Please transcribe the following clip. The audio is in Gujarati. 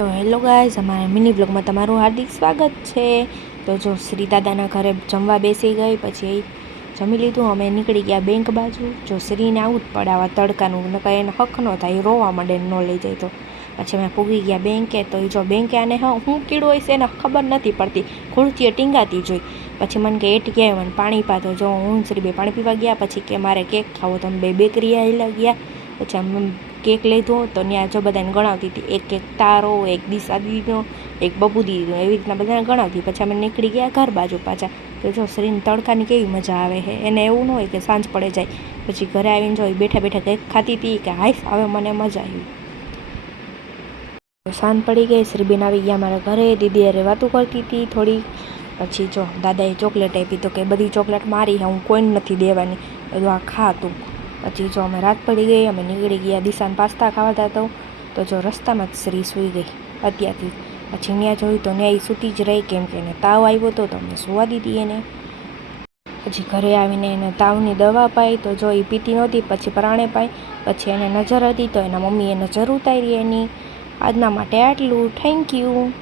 તો હેલો ગાઈઝ, અમારા મિની બ્લોગમાં તમારું હાર્દિક સ્વાગત છે. તો જો શ્રી દાદાના ઘરે જમવા બેસી ગઈ, પછી જમી લીધું. અમે નીકળી ગયા બેંક બાજુ. જો શ્રીને આવું જ પડે આવા તડકાનું, નકર એને હક ન થાય, રોવા માંડે ન લઈ જાય તો. પછી અમે પૂગી ગયા બેંકે. તો એ જો બેંકે આને હું કીડું હોય છે એને ખબર નથી પડતી, ખુરચીએ ટીંગાતી જોઈ. પછી મને કે એટ ગયા, મને પાણી પાતો. જો હું શ્રી બે પાણી પીવા ગયા. પછી કે મારે કેક ખાવો, તો અમે બે બેકરી હાલ્યા ગયા. પછી અમે કેક લીધો. તો ત્યાં જો બધાને ગણાવતી હતી, એક કેક તારો, એક દિશા દીદીનો, એક બબુ દીદીનો, એવી રીતના બધાને ગણાવતી. પછી અમે નીકળી ગયા ઘર બાજુ પાછા. તો જો શ્રીને તડકાની કેવી મજા આવે છે, એને એવું ન હોય કે સાંજ પડે જાય. પછી ઘરે આવીને જો બેઠા બેઠા કેક ખાતી હતી કે હાઈસ હવે મને મજા આવી. સાંજ પડી ગઈ, શ્રીબેન આવી ગયા મારા ઘરે. દીદી અરે વાતું કરતી હતી થોડી. પછી જો દાદાએ ચોકલેટ આપી, તો કે બધી ચોકલેટ મારી છે, હું કોઈને નથી દેવાની, બધું આ ખા તું. પછી જો અમે રાત પડી ગઈ, અમે નીકળી ગયા દિશાને પાસ્તા ખાવા હતા. તો જો રસ્તામાં જ શ્રી સૂઈ ગઈ અત્યારથી. પછી ત્યાં જોયું તો ત્યાં એ સૂતી જ રહી, કેમ કે એને તાવ આવ્યો હતો, તો અમે સુવા દીધી એને. પછી ઘરે આવીને એને તાવની દવા પાઈ. તો જો એ પીતી નહોતી, પછી પરાણે પાઈ. પછી એને નજર હતી, તો એના મમ્મીએ નજર ઉતારી એની. આજના માટે આટલું. Thank you.